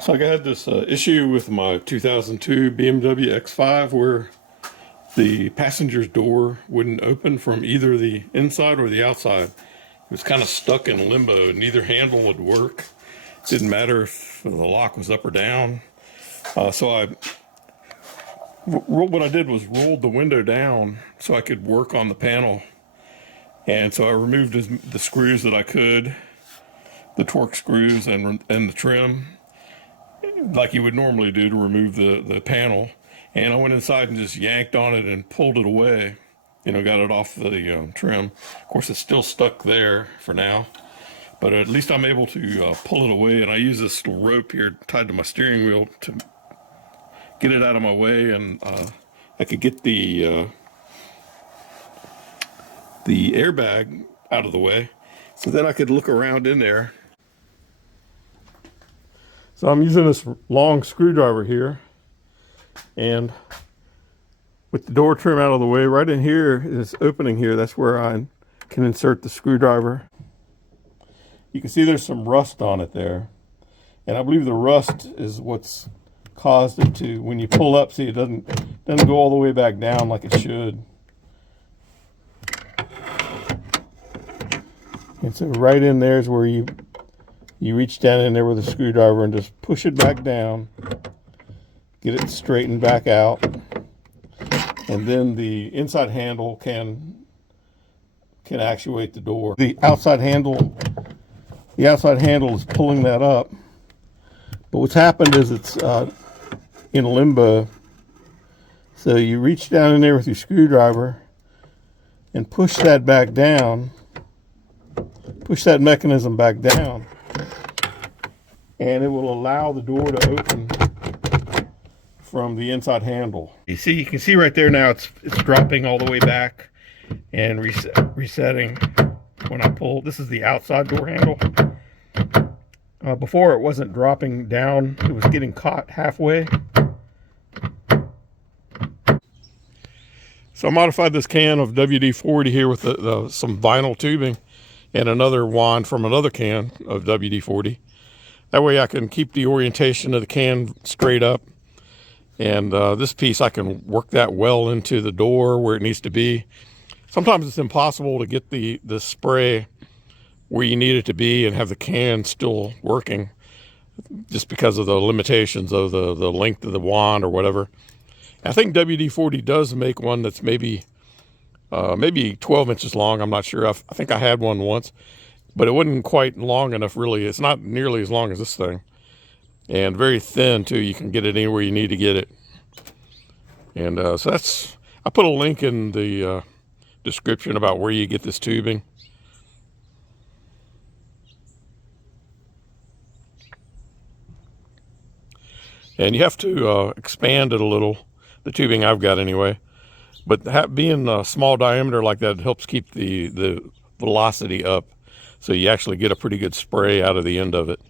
So I had this issue with my 2002 BMW X5 where the passenger's door wouldn't open from either the inside or the outside. It was kind of stuck in limbo. Neither handle would work. It didn't matter if the lock was up or down. What I did was rolled the window down so I could work on the panel. And so I removed the screws that I could, the Torx screws and the trim, like you would normally do to remove the panel. And I went inside and just yanked on it and pulled it away. Got it off the trim. Of course, it's still stuck there for now, but at least I'm able to pull it away. And I use this little rope here tied to my steering wheel to get it out of my way, and I could get the airbag out of the way, so then I could look around in there. So I'm using this long screwdriver here, and with the door trim out of the way, right in here, this opening here, that's where I can insert the screwdriver. You can see there's some rust on it there, and I believe the rust is what's caused it to, when you pull up, see it doesn't go all the way back down like it should. And so right in there is where you reach down in there with a screwdriver and just push it back down, get it straightened back out, and then the inside handle can actuate the door. The outside handle is pulling that up, but what's happened is it's in limbo. So you reach down in there with your screwdriver and push that back down, push that mechanism back down, and it will allow the door to open from the inside handle. You can see right there now it's dropping all the way back and resetting when I pull. This is the outside door handle. Before it wasn't dropping down, it was getting caught halfway. So I modified this can of WD-40 here with some vinyl tubing and another wand from another can of WD-40. That way I can keep the orientation of the can straight up. And this piece, I can work that well into the door where it needs to be. Sometimes it's impossible to get the spray where you need it to be and have the can still working, just because of the limitations of the length of the wand or whatever. I think WD-40 does make one that's maybe 12 inches long. I'm not sure. I think I had one once, but it wasn't quite long enough, really. It's not nearly as long as this thing, and very thin too. You can get it anywhere you need to get it. And so I put a link in the description about where you get this tubing. And you have to expand it a little, the tubing I've got anyway. But being a small diameter like that helps keep the velocity up, so you actually get a pretty good spray out of the end of it.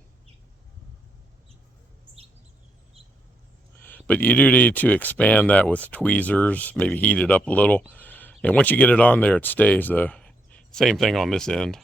But you do need to expand that with tweezers, maybe heat it up a little. And once you get it on there, it stays. The same thing on this end.